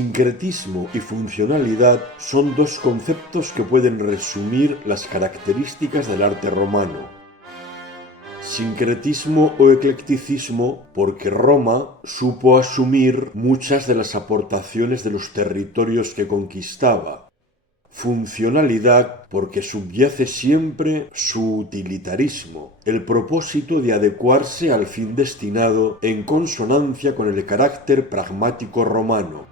Sincretismo y funcionalidad son dos conceptos que pueden resumir las características del arte romano. Sincretismo o eclecticismo porque Roma supo asumir muchas de las aportaciones de los territorios que conquistaba. Funcionalidad porque subyace siempre su utilitarismo, el propósito de adecuarse al fin destinado en consonancia con el carácter pragmático romano.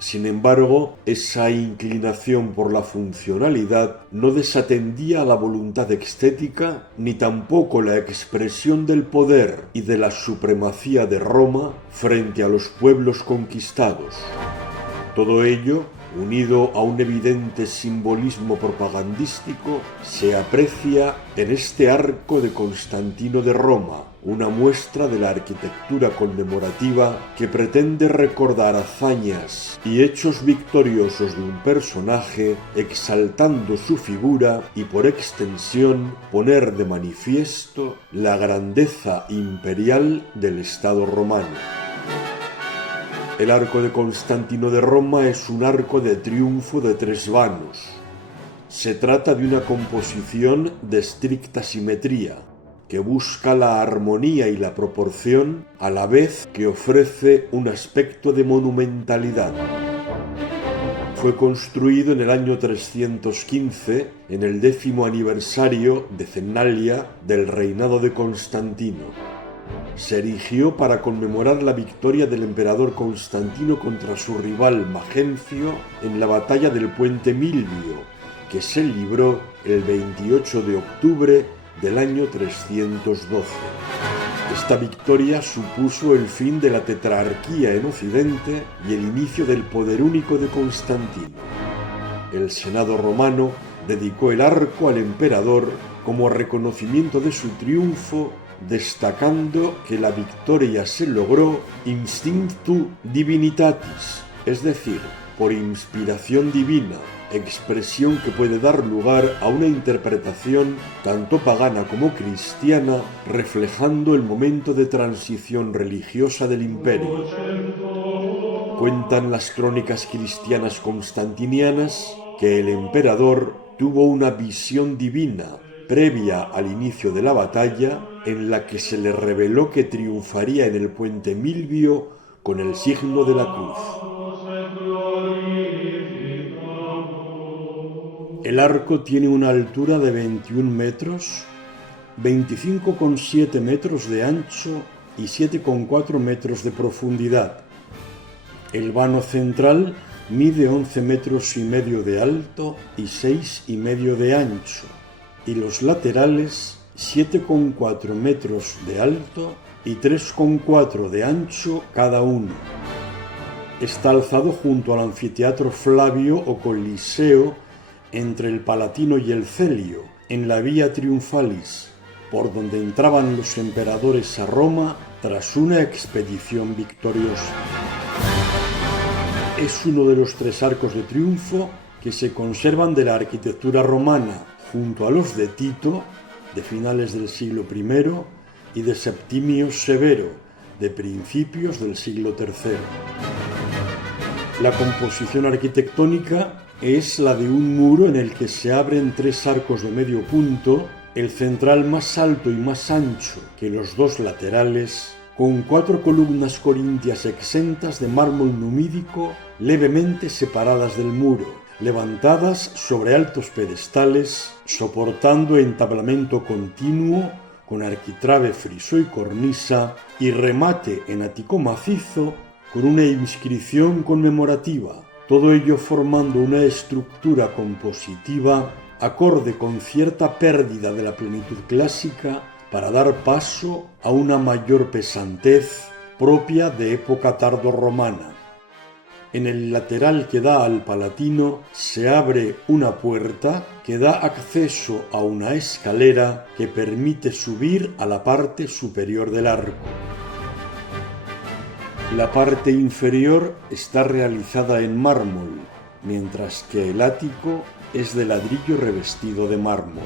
Sin embargo, esa inclinación por la funcionalidad no desatendía a la voluntad estética ni tampoco la expresión del poder y de la supremacía de Roma frente a los pueblos conquistados. Todo ello, unido a un evidente simbolismo propagandístico, se aprecia en este arco de Constantino de Roma, una muestra de la arquitectura conmemorativa que pretende recordar hazañas y hechos victoriosos de un personaje, exaltando su figura y por extensión poner de manifiesto la grandeza imperial del Estado romano. El arco de Constantino de Roma es un arco de triunfo de 3 vanos. Se trata de una composición de estricta simetría, que busca la armonía y la proporción a la vez que ofrece un aspecto de monumentalidad. Fue construido en el año 315, en el 10º aniversario decennalia del reinado de Constantino. Se erigió para conmemorar la victoria del emperador Constantino contra su rival Magencio en la batalla del puente Milvio, que se libró el 28 de octubre del año 312. Esta victoria supuso el fin de la tetrarquía en Occidente y el inicio del poder único de Constantino. El Senado romano dedicó el arco al emperador como reconocimiento de su triunfo, destacando que la victoria se logró instinctu divinitatis, es decir, por inspiración divina, expresión que puede dar lugar a una interpretación tanto pagana como cristiana, reflejando el momento de transición religiosa del imperio. Cuentan las crónicas cristianas constantinianas que el emperador tuvo una visión divina previa al inicio de la batalla, en la que se le reveló que triunfaría en el puente Milvio con el signo de la cruz. El arco tiene una altura de 21 metros, 25,7 metros de ancho y 7,4 metros de profundidad. El vano central mide 11 metros y medio de alto y 6,5 de ancho, y los laterales 7,4 metros de alto y 3,4 de ancho cada uno. Está alzado junto al anfiteatro Flavio o Coliseo, entre el Palatino y el Celio, en la Vía Triumphalis, por donde entraban los emperadores a Roma tras una expedición victoriosa. Es uno de los 3 arcos de triunfo que se conservan de la arquitectura romana, junto a los de Tito, de finales del siglo I, y de Septimio Severo, de principios del siglo III. La composición arquitectónica es la de un muro en el que se abren 3 arcos de medio punto, el central más alto y más ancho que los 2 laterales, con 4 columnas corintias exentas de mármol numídico levemente separadas del muro, levantadas sobre altos pedestales, soportando entablamento continuo con arquitrabe friso y cornisa y remate en ático macizo con una inscripción conmemorativa, todo ello formando una estructura compositiva acorde con cierta pérdida de la plenitud clásica para dar paso a una mayor pesantez propia de época tardorromana. En el lateral que da al Palatino se abre una puerta que da acceso a una escalera que permite subir a la parte superior del arco. La parte inferior está realizada en mármol, mientras que el ático es de ladrillo revestido de mármol.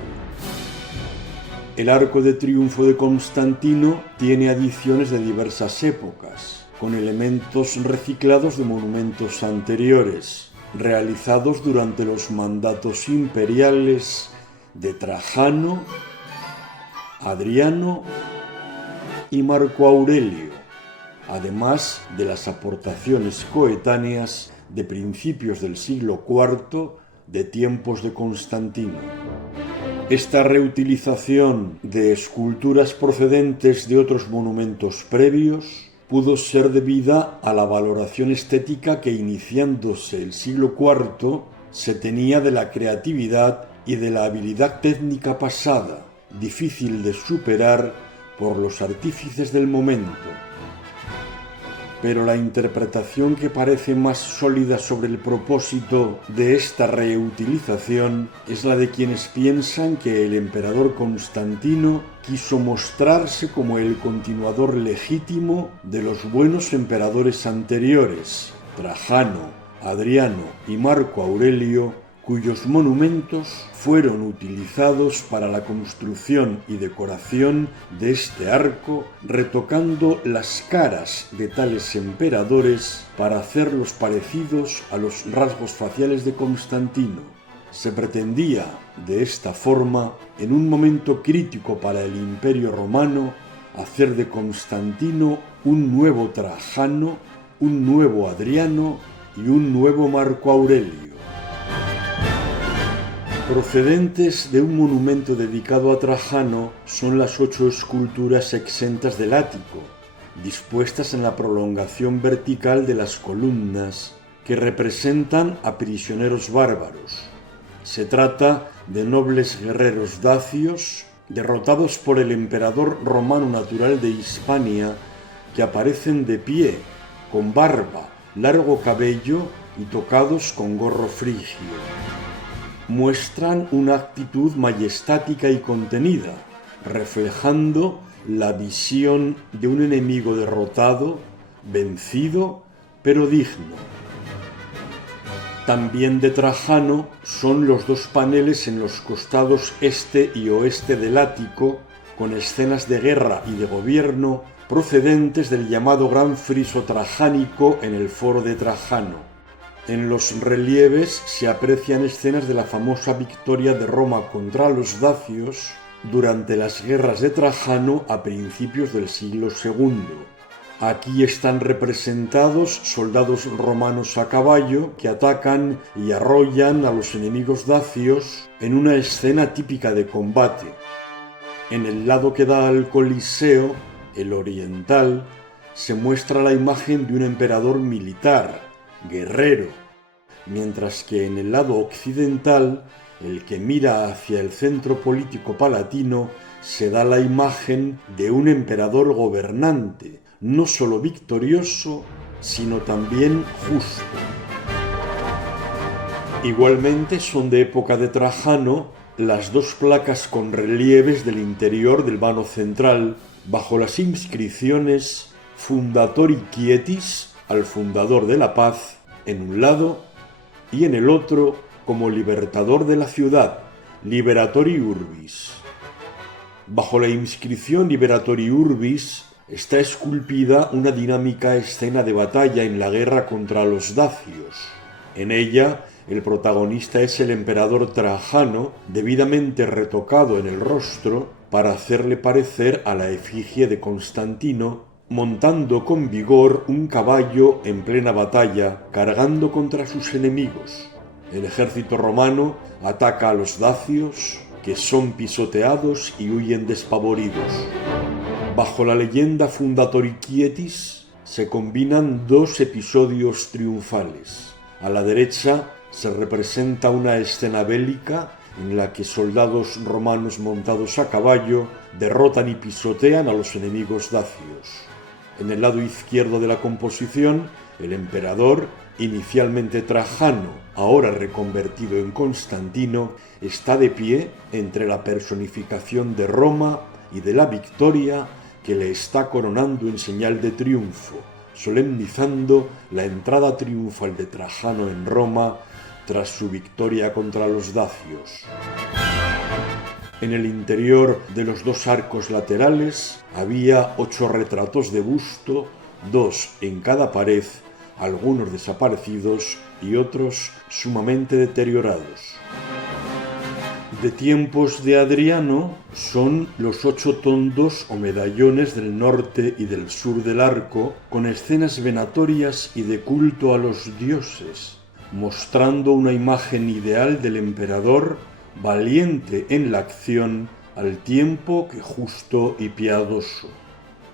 El arco de triunfo de Constantino tiene adiciones de diversas épocas, con elementos reciclados de monumentos anteriores, realizados durante los mandatos imperiales de Trajano, Adriano y Marco Aurelio, además de las aportaciones coetáneas de principios del siglo IV de tiempos de Constantino. Esta reutilización de esculturas procedentes de otros monumentos previos pudo ser debida a la valoración estética que, iniciándose el siglo IV, se tenía de la creatividad y de la habilidad técnica pasada, difícil de superar por los artífices del momento. Pero la interpretación que parece más sólida sobre el propósito de esta reutilización es la de quienes piensan que el emperador Constantino quiso mostrarse como el continuador legítimo de los buenos emperadores anteriores, Trajano, Adriano y Marco Aurelio, cuyos monumentos fueron utilizados para la construcción y decoración de este arco, retocando las caras de tales emperadores para hacerlos parecidos a los rasgos faciales de Constantino. Se pretendía, de esta forma, en un momento crítico para el Imperio Romano, hacer de Constantino un nuevo Trajano, un nuevo Adriano y un nuevo Marco Aurelio. Procedentes de un monumento dedicado a Trajano son las 8 esculturas exentas del ático, dispuestas en la prolongación vertical de las columnas, que representan a prisioneros bárbaros. Se trata de nobles guerreros dacios, derrotados por el emperador romano natural de Hispania, que aparecen de pie, con barba, largo cabello y tocados con gorro frigio. Muestran una actitud majestática y contenida, reflejando la visión de un enemigo derrotado, vencido, pero digno. También de Trajano son los 2 paneles en los costados este y oeste del ático, con escenas de guerra y de gobierno procedentes del llamado Gran Friso Trajánico en el Foro de Trajano. En los relieves se aprecian escenas de la famosa victoria de Roma contra los dacios durante las guerras de Trajano a principios del siglo II. Aquí están representados soldados romanos a caballo que atacan y arrollan a los enemigos dacios en una escena típica de combate. En el lado que da al Coliseo, el oriental, se muestra la imagen de un emperador militar, guerrero, mientras que en el lado occidental, el que mira hacia el centro político palatino, se da la imagen de un emperador gobernante, no solo victorioso, sino también justo. Igualmente son de época de Trajano las 2 placas con relieves del interior del vano central, bajo las inscripciones Fundatori Quietis, al fundador de la paz, en un lado, y en el otro, como libertador de la ciudad, Liberatori Urbis. Bajo la inscripción Liberatori Urbis está esculpida una dinámica escena de batalla en la guerra contra los dacios. En ella, el protagonista es el emperador Trajano, debidamente retocado en el rostro para hacerle parecer a la efigie de Constantino, montando con vigor un caballo en plena batalla, cargando contra sus enemigos. El ejército romano ataca a los dacios, que son pisoteados y huyen despavoridos. Bajo la leyenda Fundatori Quietis se combinan 2 episodios triunfales. A la derecha se representa una escena bélica en la que soldados romanos montados a caballo derrotan y pisotean a los enemigos dacios. En el lado izquierdo de la composición, el emperador, inicialmente Trajano, ahora reconvertido en Constantino, está de pie entre la personificación de Roma y de la victoria que le está coronando en señal de triunfo, solemnizando la entrada triunfal de Trajano en Roma tras su victoria contra los dacios. En el interior de los 2 arcos laterales había 8 retratos de busto 2 en cada pared, algunos desaparecidos y otros sumamente deteriorados. De tiempos de Adriano son los 8 tondos o medallones del norte y del sur del arco, con escenas venatorias y de culto a los dioses, mostrando una imagen ideal del emperador, valiente en la acción, al tiempo que justo y piadoso.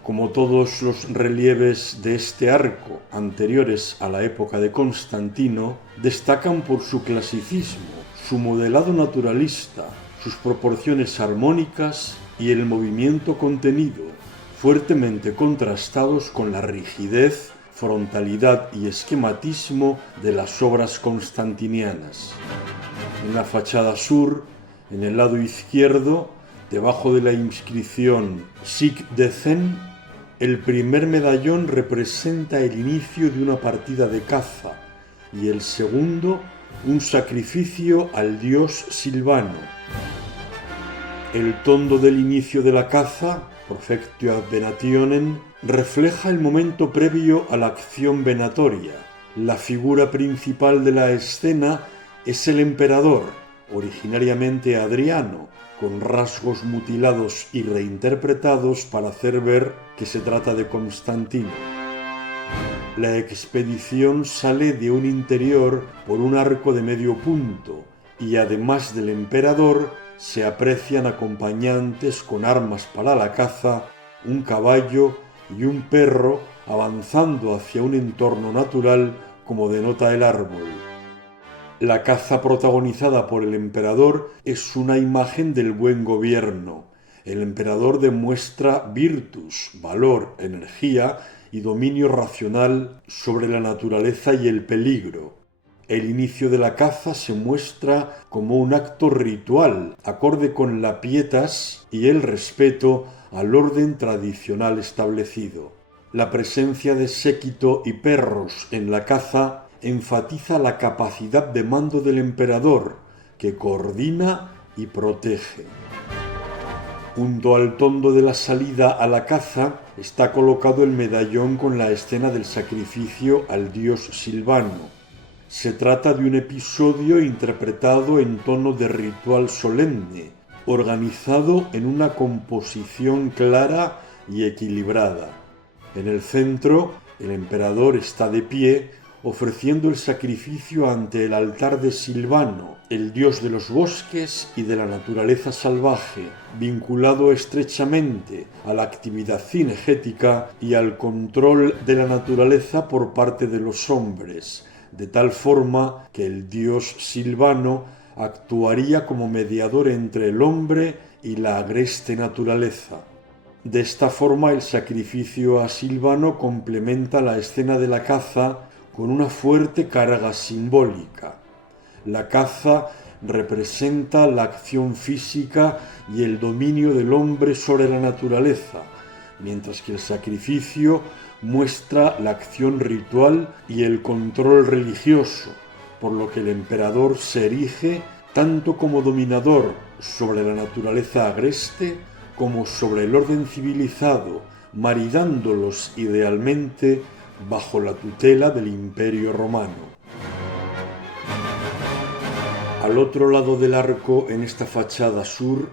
Como todos los relieves de este arco anteriores a la época de Constantino, destacan por su clasicismo, su modelado naturalista, sus proporciones armónicas y el movimiento contenido, fuertemente contrastados con la rigidez, frontalidad y esquematismo de las obras constantinianas. En la fachada sur, en el lado izquierdo, debajo de la inscripción Sic Decem, el primer medallón representa el inicio de una partida de caza y el segundo un sacrificio al dios Silvano. El tondo del inicio de la caza, Profectio ad Venationem, refleja el momento previo a la acción venatoria. La figura principal de la escena es el emperador, originariamente Adriano, con rasgos mutilados y reinterpretados para hacer ver que se trata de Constantino. La expedición sale de un interior por un arco de medio punto y además del emperador se aprecian acompañantes con armas para la caza, un caballo y un perro avanzando hacia un entorno natural como denota el árbol. La caza protagonizada por el emperador es una imagen del buen gobierno. El emperador demuestra virtus, valor, energía y dominio racional sobre la naturaleza y el peligro. El inicio de la caza se muestra como un acto ritual, acorde con la pietas y el respeto al orden tradicional establecido. La presencia de séquito y perros en la caza enfatiza la capacidad de mando del emperador, que coordina y protege. Junto al tondo de la salida a la caza está colocado el medallón con la escena del sacrificio al dios Silvano. Se trata de un episodio interpretado en tono de ritual solemne, organizado en una composición clara y equilibrada. En el centro, el emperador está de pie, ofreciendo el sacrificio ante el altar de Silvano, el dios de los bosques y de la naturaleza salvaje, vinculado estrechamente a la actividad cinegética y al control de la naturaleza por parte de los hombres, de tal forma que el dios Silvano actuaría como mediador entre el hombre y la agreste naturaleza. De esta forma, el sacrificio a Silvano complementa la escena de la caza con una fuerte carga simbólica. La caza representa la acción física y el dominio del hombre sobre la naturaleza, mientras que el sacrificio muestra la acción ritual y el control religioso, por lo que el emperador se erige tanto como dominador sobre la naturaleza agreste como sobre el orden civilizado, maridándolos idealmente bajo la tutela del Imperio Romano. Al otro lado del arco, en esta fachada sur,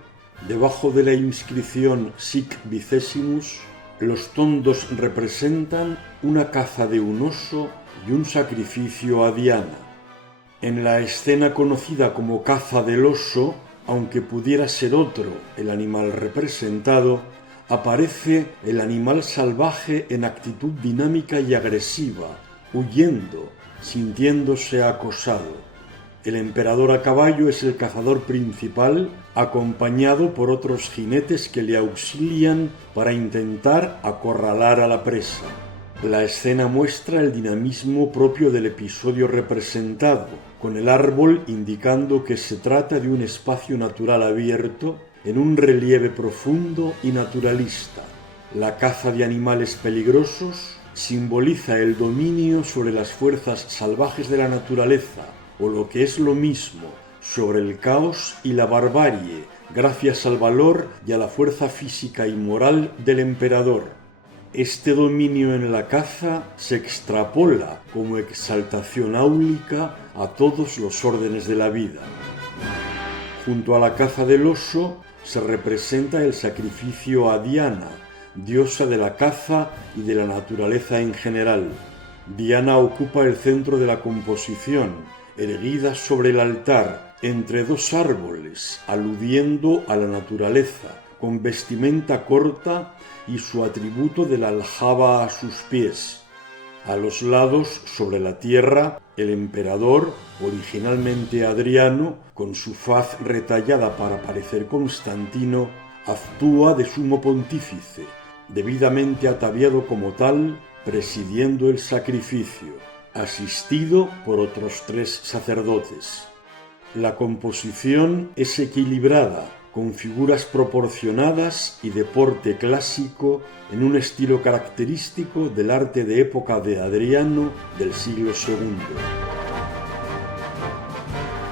debajo de la inscripción Sic Vicesimus, los tondos representan una caza de un oso y un sacrificio a Diana. En la escena conocida como caza del oso, aunque pudiera ser otro el animal representado, aparece el animal salvaje en actitud dinámica y agresiva, huyendo, sintiéndose acosado. El emperador a caballo es el cazador principal, acompañado por otros jinetes que le auxilian para intentar acorralar a la presa. La escena muestra el dinamismo propio del episodio representado, con el árbol indicando que se trata de un espacio natural abierto en un relieve profundo y naturalista. La caza de animales peligrosos simboliza el dominio sobre las fuerzas salvajes de la naturaleza, o lo que es lo mismo, sobre el caos y la barbarie, gracias al valor y a la fuerza física y moral del emperador. Este dominio en la caza se extrapola como exaltación áulica a todos los órdenes de la vida. Junto a la caza del oso se representa el sacrificio a Diana, diosa de la caza y de la naturaleza en general. Diana ocupa el centro de la composición, erguida sobre el altar, entre dos árboles, aludiendo a la naturaleza, con vestimenta corta y su atributo de la aljaba a sus pies. A los lados, sobre la tierra, el emperador, originalmente Adriano, con su faz retallada para parecer Constantino, actúa de sumo pontífice, debidamente ataviado como tal, presidiendo el sacrificio, asistido por otros 3 sacerdotes. La composición es equilibrada, con figuras proporcionadas y de porte clásico en un estilo característico del arte de época de Adriano del siglo II.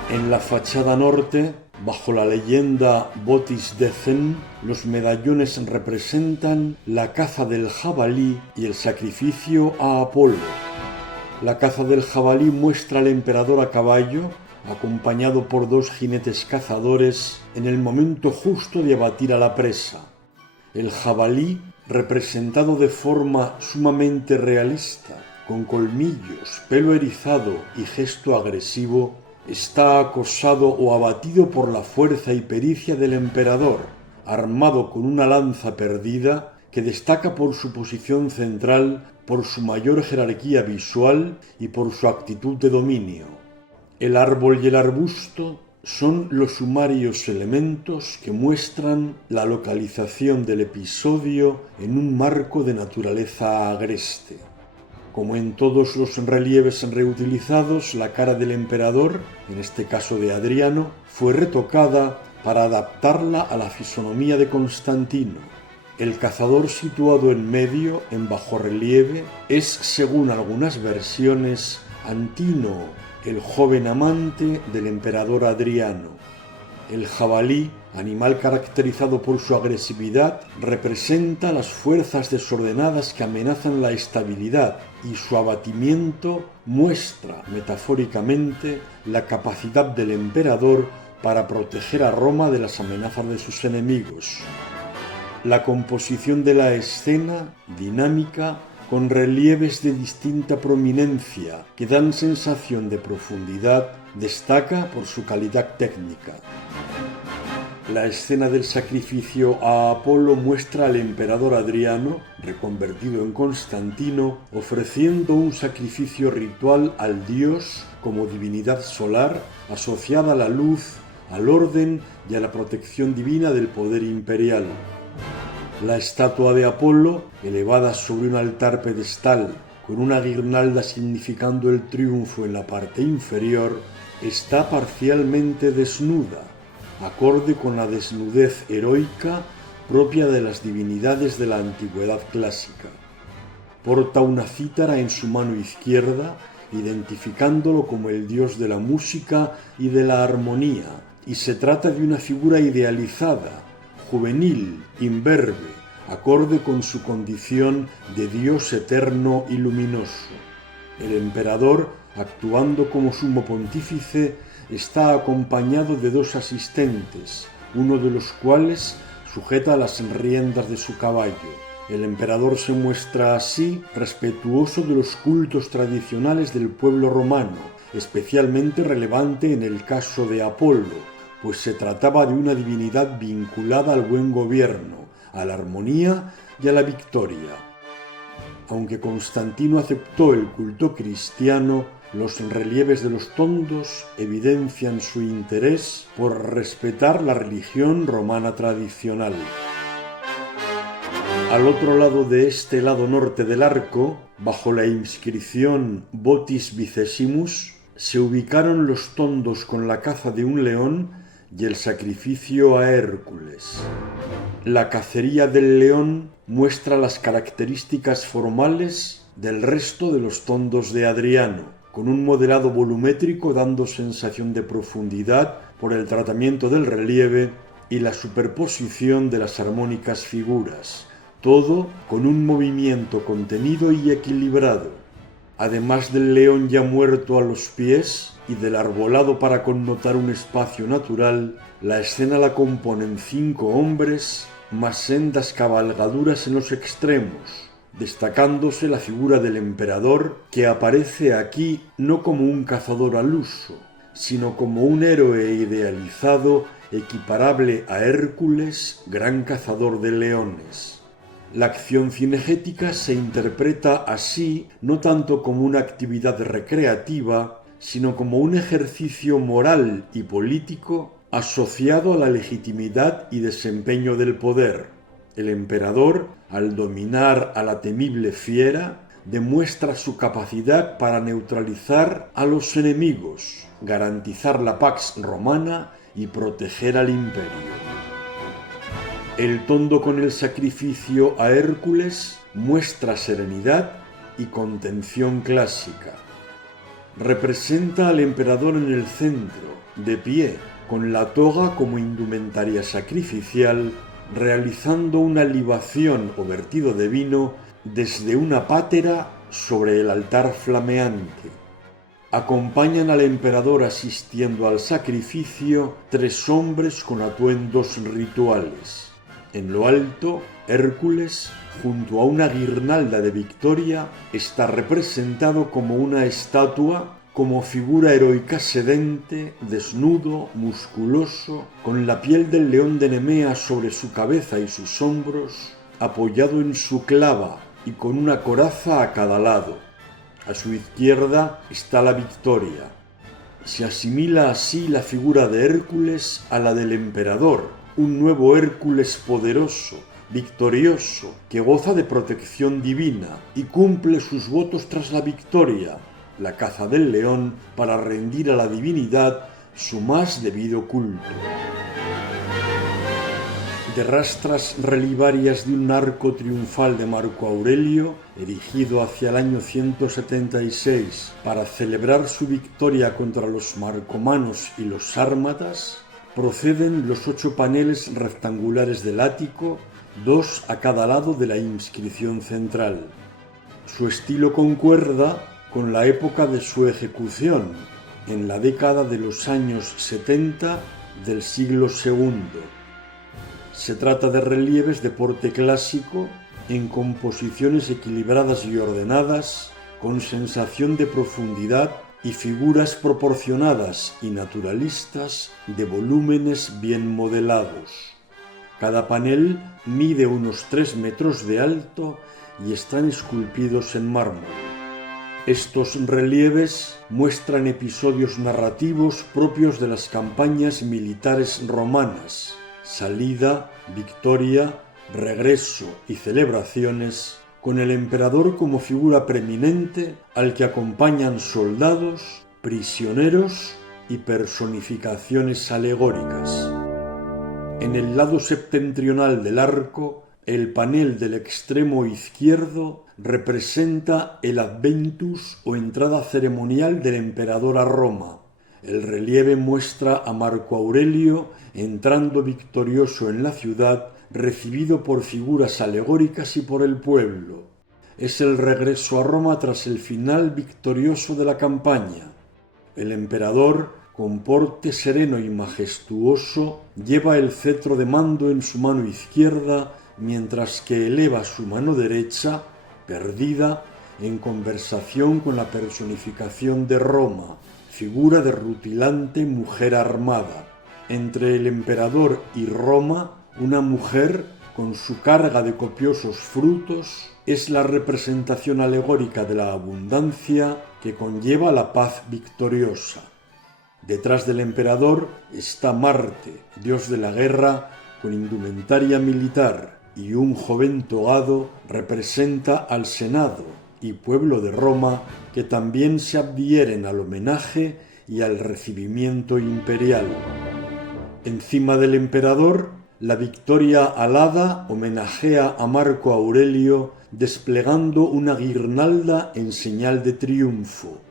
En la fachada norte, bajo la leyenda Botis Decem, los medallones representan la caza del jabalí y el sacrificio a Apolo. La caza del jabalí muestra al emperador a caballo, acompañado por 2 jinetes cazadores, en el momento justo de abatir a la presa. El jabalí, representado de forma sumamente realista, con colmillos, pelo erizado y gesto agresivo, está acosado o abatido por la fuerza y pericia del emperador, armado con una lanza perdida que destaca por su posición central, por su mayor jerarquía visual y por su actitud de dominio. El árbol y el arbusto son los sumarios elementos que muestran la localización del episodio en un marco de naturaleza agreste. Como en todos los relieves reutilizados, la cara del emperador, en este caso de Adriano, fue retocada para adaptarla a la fisonomía de Constantino. El cazador situado en medio, en bajorrelieve, es, según algunas versiones, Antino, el joven amante del emperador Adriano. El jabalí, animal caracterizado por su agresividad, representa las fuerzas desordenadas que amenazan la estabilidad, y su abatimiento muestra, metafóricamente, la capacidad del emperador para proteger a Roma de las amenazas de sus enemigos. La composición de la escena, dinámica, con relieves de distinta prominencia que dan sensación de profundidad, destaca por su calidad técnica. La escena del sacrificio a Apolo muestra al emperador Adriano, reconvertido en Constantino, ofreciendo un sacrificio ritual al dios como divinidad solar asociada a la luz, al orden y a la protección divina del poder imperial. La estatua de Apolo, elevada sobre un altar pedestal con una guirnalda significando el triunfo en la parte inferior, está parcialmente desnuda, acorde con la desnudez heroica propia de las divinidades de la antigüedad clásica. Porta una cítara en su mano izquierda, identificándolo como el dios de la música y de la armonía, y se trata de una figura idealizada, juvenil, imberbe, acorde con su condición de Dios eterno y luminoso. El emperador, actuando como sumo pontífice, está acompañado de 2 asistentes, uno de los cuales sujeta las riendas de su caballo. El emperador se muestra así respetuoso de los cultos tradicionales del pueblo romano, especialmente relevante en el caso de Apolo, pues se trataba de una divinidad vinculada al buen gobierno, a la armonía y a la victoria. Aunque Constantino aceptó el culto cristiano, los relieves de los tondos evidencian su interés por respetar la religión romana tradicional. Al otro lado de este lado norte del arco, bajo la inscripción Botis Vicesimus, se ubicaron los tondos con la caza de un león y el sacrificio a Hércules. La cacería del león muestra las características formales del resto de los tondos de Adriano, con un modelado volumétrico dando sensación de profundidad por el tratamiento del relieve y la superposición de las armónicas figuras, todo con un movimiento contenido y equilibrado. Además del león ya muerto a los pies y del arbolado para connotar un espacio natural, la escena la componen 5 hombres más sendas cabalgaduras en los extremos, destacándose la figura del emperador, que aparece aquí no como un cazador al uso, sino como un héroe idealizado equiparable a Hércules, gran cazador de leones. La acción cinegética se interpreta así no tanto como una actividad recreativa, sino como un ejercicio moral y político asociado a la legitimidad y desempeño del poder. El emperador, al dominar a la temible fiera, demuestra su capacidad para neutralizar a los enemigos, garantizar la pax romana y proteger al imperio. El tondo con el sacrificio a Hércules muestra serenidad y contención clásica. Representa al emperador en el centro, de pie, con la toga como indumentaria sacrificial, realizando una libación o vertido de vino desde una pátera sobre el altar flameante. Acompañan al emperador asistiendo al sacrificio 3 hombres con atuendos rituales. En lo alto, Hércules, junto a una guirnalda de victoria, está representado como una estatua, como figura heroica sedente, desnudo, musculoso, con la piel del león de Nemea sobre su cabeza y sus hombros, apoyado en su clava y con una coraza a cada lado. A su izquierda está la victoria. Se asimila así la figura de Hércules a la del emperador, un nuevo Hércules poderoso, victorioso, que goza de protección divina y cumple sus votos tras la victoria, la caza del león, para rendir a la divinidad su más debido culto. De rastras relivarias de un arco triunfal de Marco Aurelio, erigido hacia el año 176 para celebrar su victoria contra los marcomanos y los sármatas, proceden los 8 paneles rectangulares del ático, 2 a cada lado de la inscripción central. Su estilo concuerda con la época de su ejecución, en la década de los años 70 del siglo II. Se trata de relieves de porte clásico, en composiciones equilibradas y ordenadas, con sensación de profundidad y figuras proporcionadas y naturalistas de volúmenes bien modelados. Cada panel mide unos 3 metros de alto y están esculpidos en mármol. Estos relieves muestran episodios narrativos propios de las campañas militares romanas: salida, victoria, regreso y celebraciones, con el emperador como figura preeminente al que acompañan soldados, prisioneros y personificaciones alegóricas. En el lado septentrional del arco, el panel del extremo izquierdo representa el Adventus o entrada ceremonial del emperador a Roma. El relieve muestra a Marco Aurelio entrando victorioso en la ciudad, recibido por figuras alegóricas y por el pueblo. Es el regreso a Roma tras el final victorioso de la campaña. El emperador, con porte sereno y majestuoso, lleva el cetro de mando en su mano izquierda, mientras que eleva su mano derecha, perdida, en conversación con la personificación de Roma, figura de rutilante mujer armada. Entre el emperador y Roma, una mujer, con su carga de copiosos frutos, es la representación alegórica de la abundancia que conlleva la paz victoriosa. Detrás del emperador está Marte, dios de la guerra, con indumentaria militar, y un joven togado representa al Senado y pueblo de Roma, que también se adhieren al homenaje y al recibimiento imperial. Encima del emperador, la victoria alada homenajea a Marco Aurelio desplegando una guirnalda en señal de triunfo.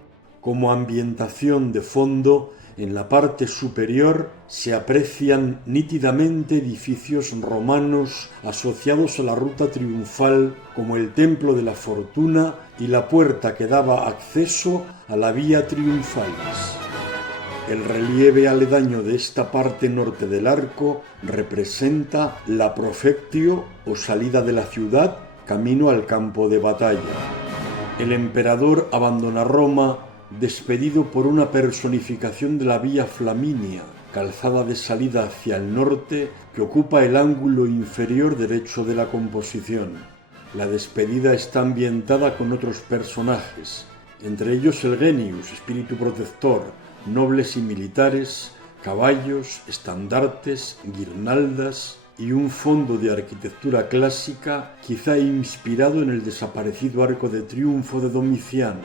Como ambientación de fondo, en la parte superior se aprecian nítidamente edificios romanos asociados a la ruta triunfal, como el Templo de la Fortuna y la puerta que daba acceso a la Vía Triumphalis. El relieve aledaño de esta parte norte del arco representa la profectio o salida de la ciudad camino al campo de batalla. El emperador abandona Roma despedido por una personificación de la Vía Flaminia, calzada de salida hacia el norte que ocupa el ángulo inferior derecho de la composición. La despedida está ambientada con otros personajes, entre ellos el Genius, espíritu protector, nobles y militares, caballos, estandartes, guirnaldas y un fondo de arquitectura clásica, quizá inspirado en el desaparecido Arco de Triunfo de Domiciano.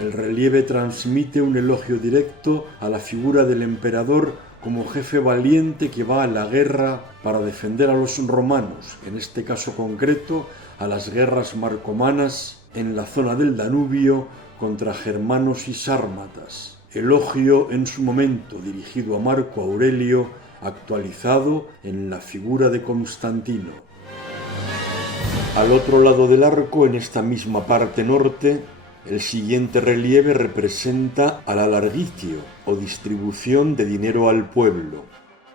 El relieve transmite un elogio directo a la figura del emperador como jefe valiente que va a la guerra para defender a los romanos, en este caso concreto a las guerras marcomanas en la zona del Danubio contra germanos y sármatas. Elogio en su momento dirigido a Marco Aurelio, actualizado en la figura de Constantino. Al otro lado del arco, en esta misma parte norte, el siguiente relieve representa al alargitio, o distribución de dinero al pueblo.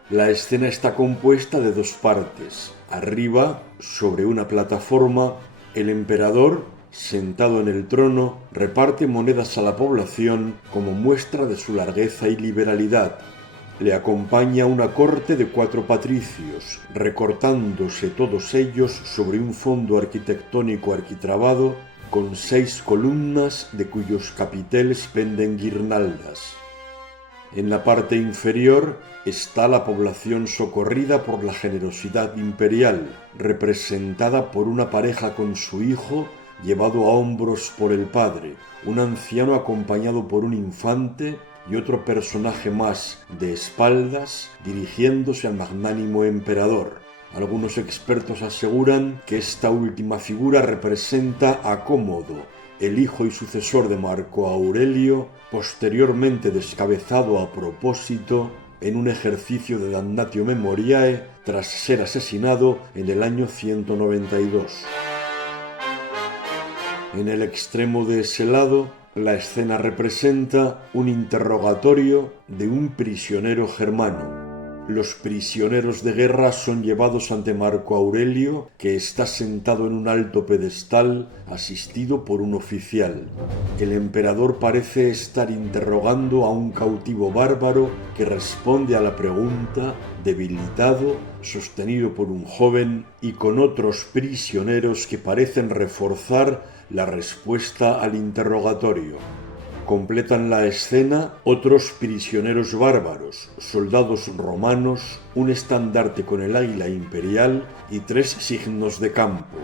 La escena está compuesta de dos partes. Arriba, sobre una plataforma, el emperador, sentado en el trono, reparte monedas a la población como muestra de su largueza y liberalidad. Le acompaña una corte de 4 patricios, recortándose todos ellos sobre un fondo arquitectónico arquitrabado con 6 columnas de cuyos capiteles penden guirnaldas. En la parte inferior está la población socorrida por la generosidad imperial, representada por una pareja con su hijo, llevado a hombros por el padre, un anciano acompañado por un infante y otro personaje más de espaldas dirigiéndose al magnánimo emperador. Algunos expertos aseguran que esta última figura representa a Cómodo, el hijo y sucesor de Marco Aurelio, posteriormente descabezado a propósito en un ejercicio de damnatio memoriae tras ser asesinado en el año 192. En el extremo de ese lado, la escena representa un interrogatorio de un prisionero germano. Los prisioneros de guerra son llevados ante Marco Aurelio, que está sentado en un alto pedestal, asistido por un oficial. El emperador parece estar interrogando a un cautivo bárbaro que responde a la pregunta, debilitado, sostenido por un joven y con otros prisioneros que parecen reforzar la respuesta al interrogatorio. Completan la escena otros prisioneros bárbaros, soldados romanos, un estandarte con el águila imperial y 3 signos de campo.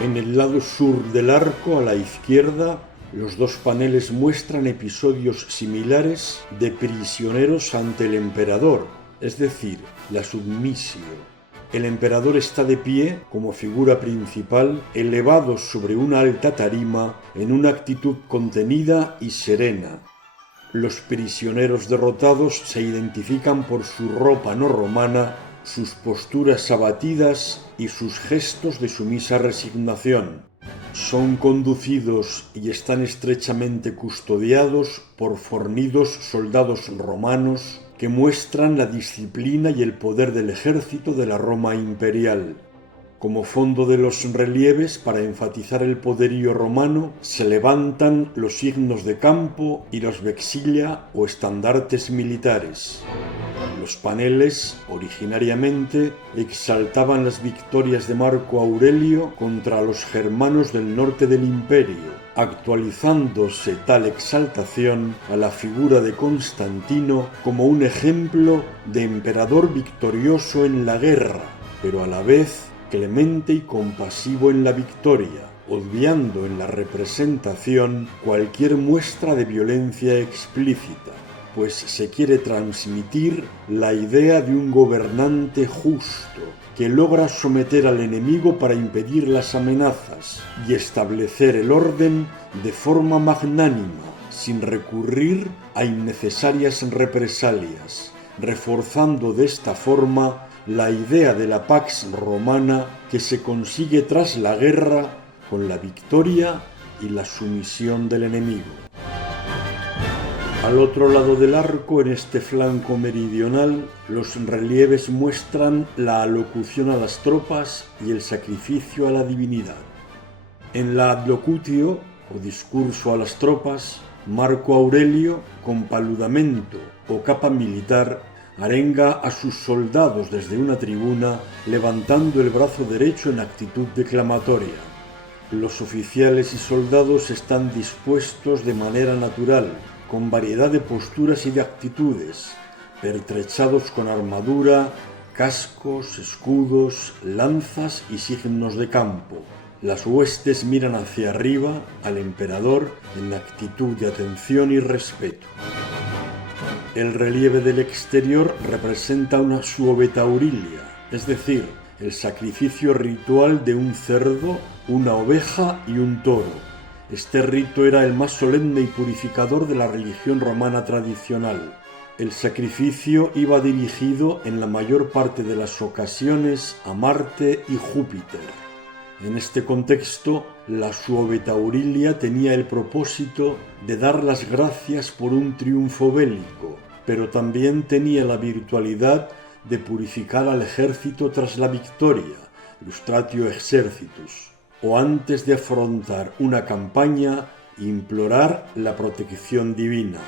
En el lado sur del arco, a la izquierda, los 2 paneles muestran episodios similares de prisioneros ante el emperador, es decir, la submisio. El emperador está de pie, como figura principal, elevado sobre una alta tarima, en una actitud contenida y serena. Los prisioneros derrotados se identifican por su ropa no romana, sus posturas abatidas y sus gestos de sumisa resignación. Son conducidos y están estrechamente custodiados por fornidos soldados romanos que muestran la disciplina y el poder del ejército de la Roma imperial. Como fondo de los relieves, para enfatizar el poderío romano, se levantan los signos de campo y los vexilla o estandartes militares. Los paneles, originariamente, exaltaban las victorias de Marco Aurelio contra los germanos del norte del imperio, actualizándose tal exaltación a la figura de Constantino como un ejemplo de emperador victorioso en la guerra, pero a la vez clemente y compasivo en la victoria, obviando en la representación cualquier muestra de violencia explícita, pues se quiere transmitir la idea de un gobernante justo, que logra someter al enemigo para impedir las amenazas y establecer el orden de forma magnánima, sin recurrir a innecesarias represalias, reforzando de esta forma la idea de la Pax Romana que se consigue tras la guerra con la victoria y la sumisión del enemigo. Al otro lado del arco, en este flanco meridional, los relieves muestran la alocución a las tropas y el sacrificio a la divinidad. En la adlocutio, o discurso a las tropas, Marco Aurelio, con paludamento o capa militar, arenga a sus soldados desde una tribuna, levantando el brazo derecho en actitud declamatoria. Los oficiales y soldados están dispuestos de manera natural, con variedad de posturas y de actitudes, pertrechados con armadura, cascos, escudos, lanzas y signos de campo. Las huestes miran hacia arriba al emperador en actitud de atención y respeto. El relieve del exterior representa una suovetaurilia, es decir, el sacrificio ritual de un cerdo, una oveja y un toro. Este rito era el más solemne y purificador de la religión romana tradicional. El sacrificio iba dirigido en la mayor parte de las ocasiones a Marte y Júpiter. En este contexto, la suovetaurilia tenía el propósito de dar las gracias por un triunfo bélico, pero también tenía la virtualidad de purificar al ejército tras la victoria, lustratio exercitus, o antes de afrontar una campaña, implorar la protección divina.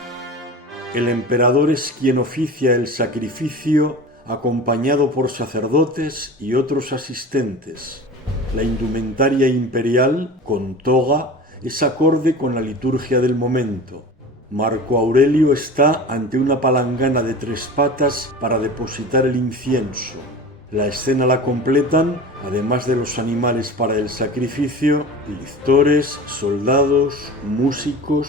El emperador es quien oficia el sacrificio, acompañado por sacerdotes y otros asistentes. La indumentaria imperial, con toga, es acorde con la liturgia del momento. Marco Aurelio está ante una palangana de 3 patas para depositar el incienso. La escena la completan, además de los animales para el sacrificio, lictores, soldados, músicos,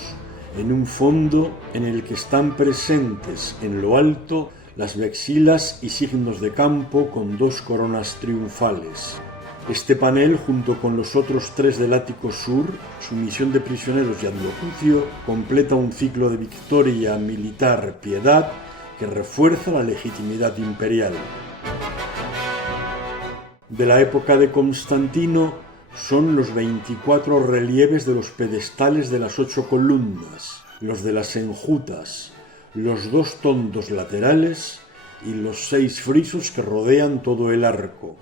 en un fondo en el que están presentes en lo alto las vexilas y signos de campo con 2 coronas triunfales. Este panel, junto con los otros 3 del ático sur, sumisión de prisioneros y adlocucio, completa un ciclo de victoria militar, piedad, que refuerza la legitimidad imperial. De la época de Constantino son los 24 relieves de los pedestales de las 8 columnas, los de las enjutas, los 2 tondos laterales y los 6 frisos que rodean todo el arco.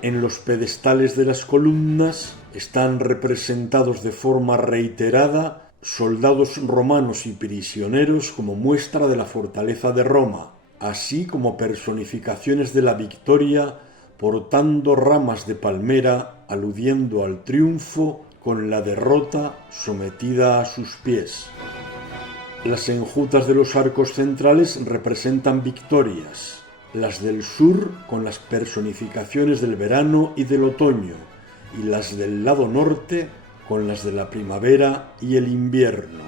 En los pedestales de las columnas están representados de forma reiterada soldados romanos y prisioneros como muestra de la fortaleza de Roma, así como personificaciones de la victoria portando ramas de palmera aludiendo al triunfo con la derrota sometida a sus pies. Las enjutas de los arcos centrales representan victorias, las del sur con las personificaciones del verano y del otoño, y las del lado norte con las de la primavera y el invierno.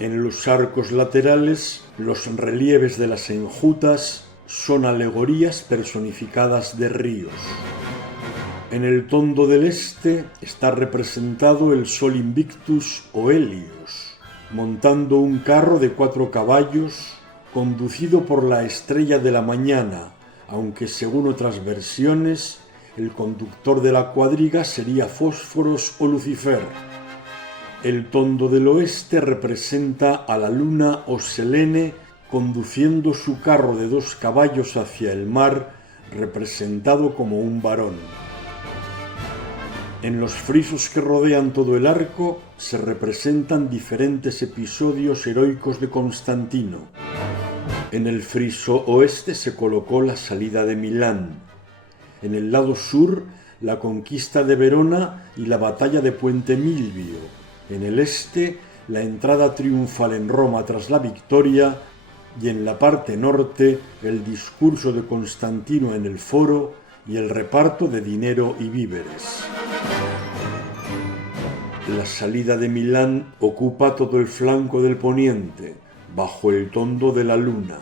En los arcos laterales, los relieves de las enjutas son alegorías personificadas de ríos. En el tondo del este está representado el Sol Invictus o Helios, montando un carro de 4 caballos, conducido por la estrella de la mañana, aunque según otras versiones, el conductor de la cuadriga sería Fósforos o Lucifer. El tondo del oeste representa a la luna o Selene conduciendo su carro de 2 caballos hacia el mar, representado como un varón. En los frisos que rodean todo el arco se representan diferentes episodios heroicos de Constantino. En el friso oeste se colocó la salida de Milán. En el lado sur, la conquista de Verona y la batalla de Puente Milvio. En el este, la entrada triunfal en Roma tras la victoria. Y en la parte norte, el discurso de Constantino en el foro y el reparto de dinero y víveres. La salida de Milán ocupa todo el flanco del poniente, bajo el tondo de la luna.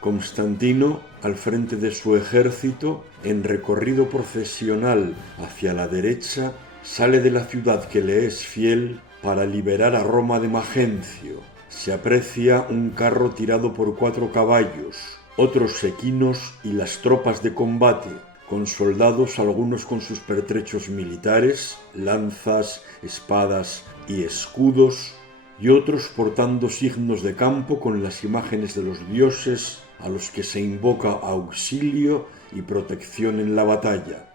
Constantino, al frente de su ejército, en recorrido procesional hacia la derecha, sale de la ciudad que le es fiel para liberar a Roma de Magencio. Se aprecia un carro tirado por 4 caballos, otros equinos y las tropas de combate, con soldados algunos con sus pertrechos militares, lanzas, espadas y escudos, y otros portando signos de campo con las imágenes de los dioses a los que se invoca auxilio y protección en la batalla.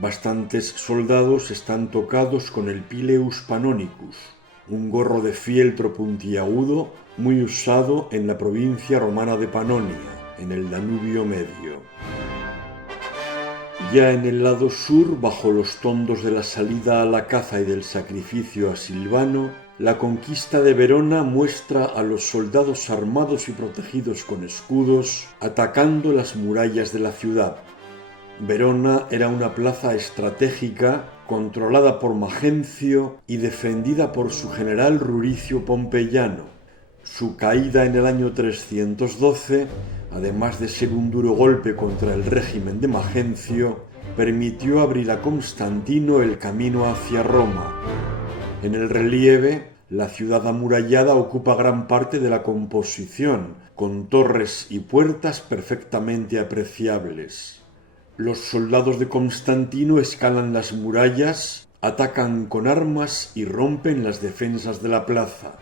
Bastantes soldados están tocados con el Pileus Panonicus, un gorro de fieltro puntiagudo muy usado en la provincia romana de Panonia, en el Danubio medio. Ya en el lado sur, bajo los tondos de la salida a la caza y del sacrificio a Silvano, la conquista de Verona muestra a los soldados armados y protegidos con escudos atacando las murallas de la ciudad. Verona era una plaza estratégica controlada por Magencio y defendida por su general Ruricio Pompeyano. Su caída en el año 312, además de ser un duro golpe contra el régimen de Magencio, permitió abrir a Constantino el camino hacia Roma. En el relieve, la ciudad amurallada ocupa gran parte de la composición, con torres y puertas perfectamente apreciables. Los soldados de Constantino escalan las murallas, atacan con armas y rompen las defensas de la plaza.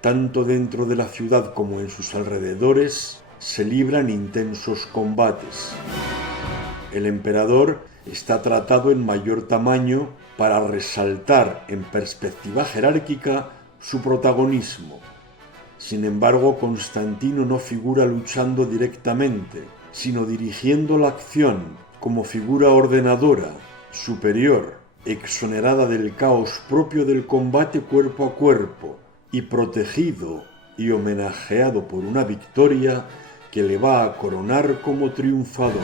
Tanto dentro de la ciudad como en sus alrededores se libran intensos combates. El emperador está tratado en mayor tamaño para resaltar en perspectiva jerárquica su protagonismo. Sin embargo, Constantino no figura luchando directamente, sino dirigiendo la acción como figura ordenadora, superior, exonerada del caos propio del combate cuerpo a cuerpo, y protegido y homenajeado por una victoria que le va a coronar como triunfador.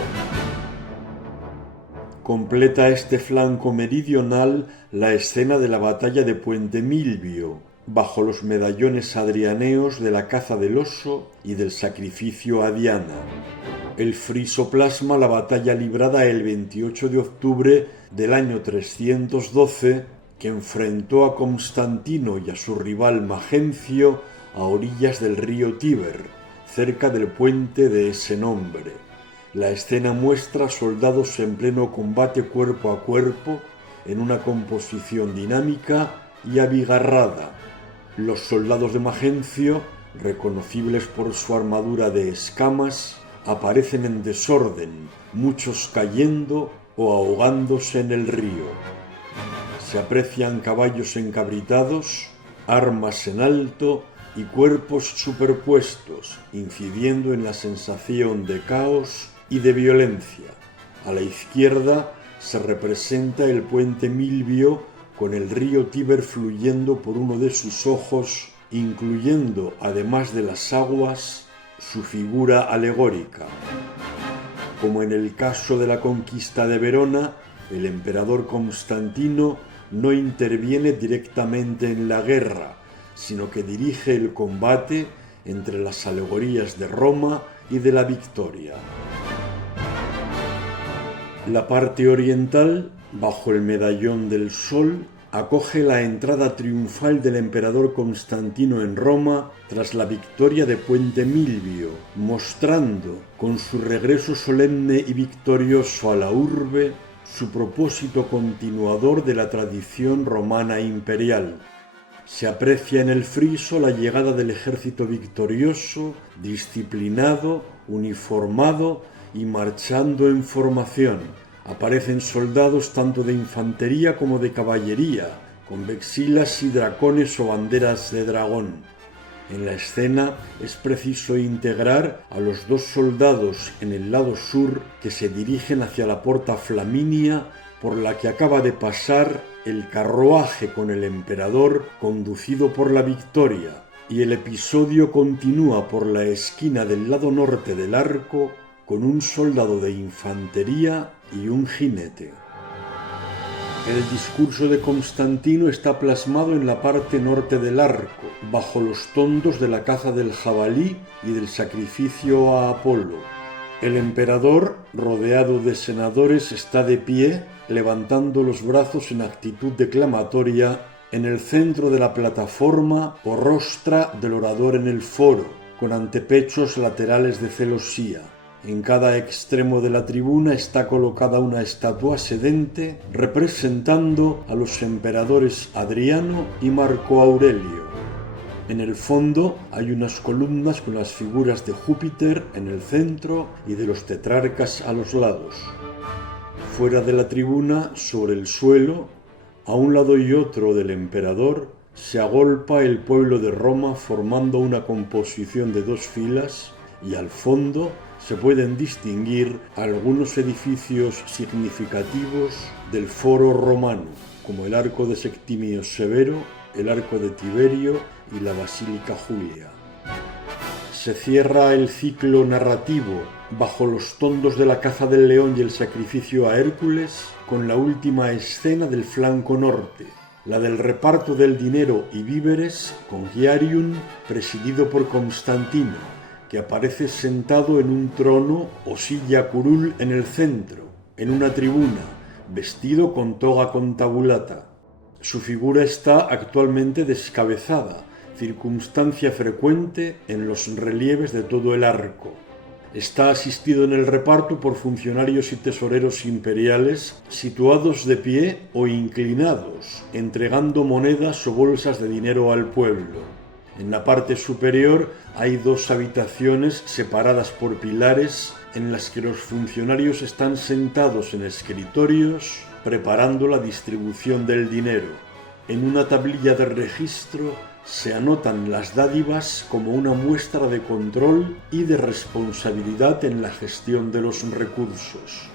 Completa este flanco meridional la escena de la batalla de Puente Milvio, bajo los medallones adrianeos de la caza del oso y del sacrificio a Diana. El friso plasma la batalla librada el 28 de octubre del año 312, que enfrentó a Constantino y a su rival Magencio a orillas del río Tíber, cerca del puente de ese nombre. La escena muestra soldados en pleno combate cuerpo a cuerpo, en una composición dinámica y abigarrada. Los soldados de Magencio, reconocibles por su armadura de escamas, aparecen en desorden, muchos cayendo o ahogándose en el río. Se aprecian caballos encabritados, armas en alto y cuerpos superpuestos, incidiendo en la sensación de caos y de violencia. A la izquierda se representa el puente Milvio con el río Tíber fluyendo por uno de sus ojos, incluyendo, además de las aguas, su figura alegórica. Como en el caso de la conquista de Verona, el emperador Constantino no interviene directamente en la guerra, sino que dirige el combate entre las alegorías de Roma y de la victoria. La parte oriental, bajo el medallón del sol, acoge la entrada triunfal del emperador Constantino en Roma tras la victoria de Puente Milvio, mostrando, con su regreso solemne y victorioso a la urbe, su propósito continuador de la tradición romana imperial. Se aprecia en el friso la llegada del ejército victorioso, disciplinado, uniformado y marchando en formación. Aparecen soldados tanto de infantería como de caballería, con vexilas y dracones o banderas de dragón. En la escena es preciso integrar a los dos soldados en el lado sur que se dirigen hacia la Porta Flaminia, por la que acaba de pasar el carruaje con el emperador conducido por la victoria, y el episodio continúa por la esquina del lado norte del arco con un soldado de infantería y un jinete. El discurso de Constantino está plasmado en la parte norte del arco, bajo los tondos de la caza del jabalí y del sacrificio a Apolo. El emperador, rodeado de senadores, está de pie, levantando los brazos en actitud declamatoria En el centro de la plataforma o rostra del orador en el foro, con antepechos laterales de celosía. En cada extremo de la tribuna está colocada una estatua sedente representando a los emperadores Adriano y Marco Aurelio. En el fondo hay unas columnas con las figuras de Júpiter en el centro y de los tetrarcas a los lados. Fuera de la tribuna, sobre el suelo, a un lado y otro del emperador, se agolpa el pueblo de Roma formando una composición de dos filas y al fondo se pueden distinguir algunos edificios significativos del foro romano, como el arco de Septimio Severo, el arco de Tiberio y la Basílica Julia. Se cierra el ciclo narrativo bajo los tondos de la caza del león y el sacrificio a Hércules con la última escena del flanco norte, la del reparto del dinero y víveres con Hiarium presidido por Constantino, que aparece sentado en un trono o silla curul en el centro, en una tribuna, vestido con toga contabulata. Su figura está actualmente descabezada, circunstancia frecuente en los relieves de todo el arco. Está asistido en el reparto por funcionarios y tesoreros imperiales situados de pie o inclinados, entregando monedas o bolsas de dinero al pueblo. En la parte superior hay dos habitaciones separadas por pilares en las que los funcionarios están sentados en escritorios preparando la distribución del dinero. En una tablilla de registro se anotan las dádivas como una muestra de control y de responsabilidad en la gestión de los recursos.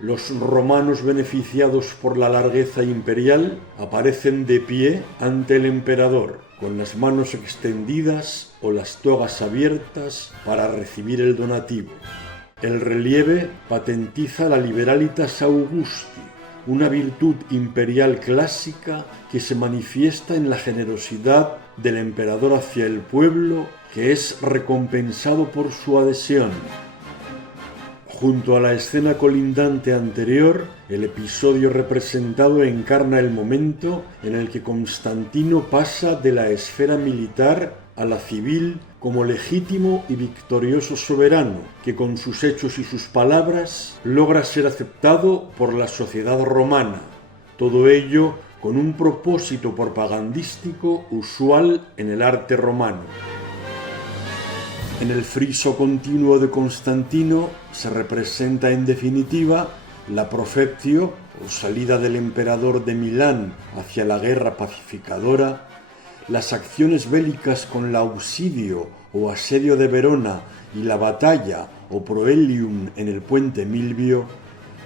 Los romanos beneficiados por la largueza imperial aparecen de pie ante el emperador, con las manos extendidas o las togas abiertas para recibir el donativo. El relieve patentiza la liberalitas Augusti, una virtud imperial clásica que se manifiesta en la generosidad del emperador hacia el pueblo, que es recompensado por su adhesión. Junto a la escena colindante anterior, el episodio representado encarna el momento en el que Constantino pasa de la esfera militar a la civil como legítimo y victorioso soberano, que con sus hechos y sus palabras logra ser aceptado por la sociedad romana. Todo ello con un propósito propagandístico usual en el arte romano. En el friso continuo de Constantino se representa en definitiva la profectio o salida del emperador de Milán hacia la guerra pacificadora, las acciones bélicas con la Ausidio o asedio de Verona y la batalla o proelium en el puente Milvio,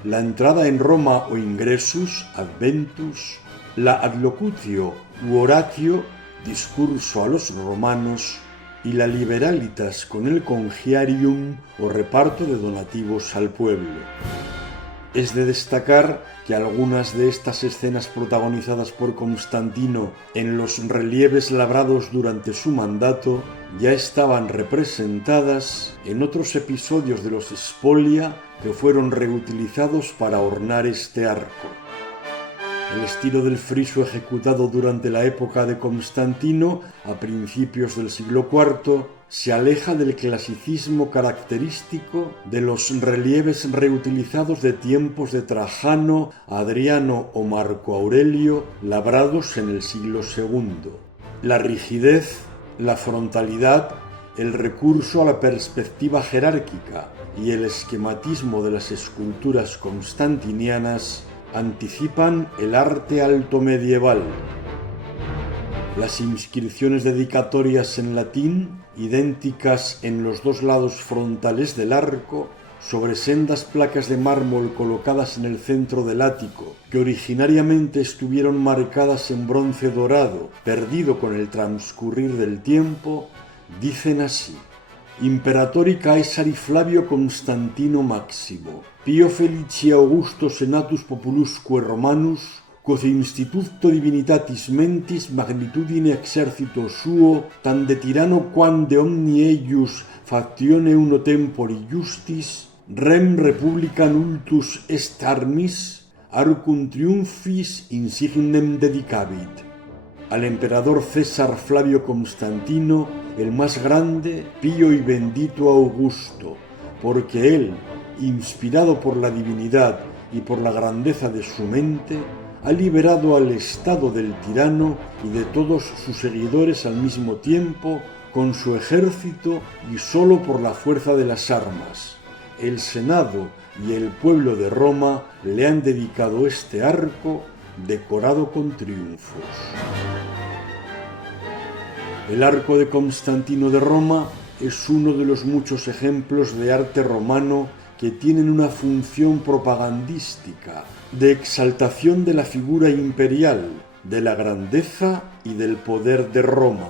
la entrada en Roma o ingressus, adventus, la adlocutio u oratio, discurso a los romanos, y la liberalitas con el congiarium o reparto de donativos al pueblo. Es de destacar que algunas de estas escenas protagonizadas por Constantino en los relieves labrados durante su mandato ya estaban representadas en otros episodios de los Spolia que fueron reutilizados para ornar este arco. El estilo del friso ejecutado durante la época de Constantino, a principios del siglo IV, se aleja del clasicismo característico de los relieves reutilizados de tiempos de Trajano, Adriano o Marco Aurelio, labrados en el siglo II. La rigidez, la frontalidad, el recurso a la perspectiva jerárquica y el esquematismo de las esculturas constantinianas anticipan el arte alto medieval. Las inscripciones dedicatorias en latín, idénticas en los dos lados frontales del arco, sobre sendas placas de mármol colocadas en el centro del ático, que originariamente estuvieron marcadas en bronce dorado, perdido con el transcurrir del tiempo, dicen así: Imperatori Caesari Flavio Constantino Maximo, Pio Felici Augusto Senatus Populusque Romanus, quod instituto divinitatis mentis magnitudine exercito suo, tan de tirano quam de omni eius factione uno tempori justis, rem republican ultus est armis, arcum triumphis insignem dedicavit. al emperador César Flavio Constantino, el más grande, pío y bendito Augusto, porque él, inspirado por la divinidad y por la grandeza de su mente, ha liberado al Estado del tirano y de todos sus seguidores al mismo tiempo, con su ejército y solo por la fuerza de las armas. El Senado y el pueblo de Roma le han dedicado este arco decorado con triunfos. El arco de Constantino de Roma es uno de los muchos ejemplos de arte romano que tienen una función propagandística, de exaltación de la figura imperial, de la grandeza y del poder de Roma.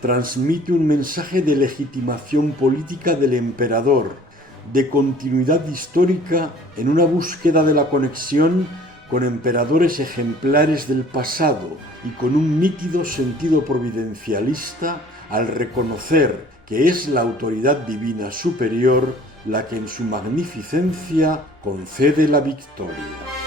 Transmite un mensaje de legitimación política del emperador, de continuidad histórica en una búsqueda de la conexión con emperadores ejemplares del pasado y con un nítido sentido providencialista al reconocer que es la autoridad divina superior la que en su magnificencia concede la victoria.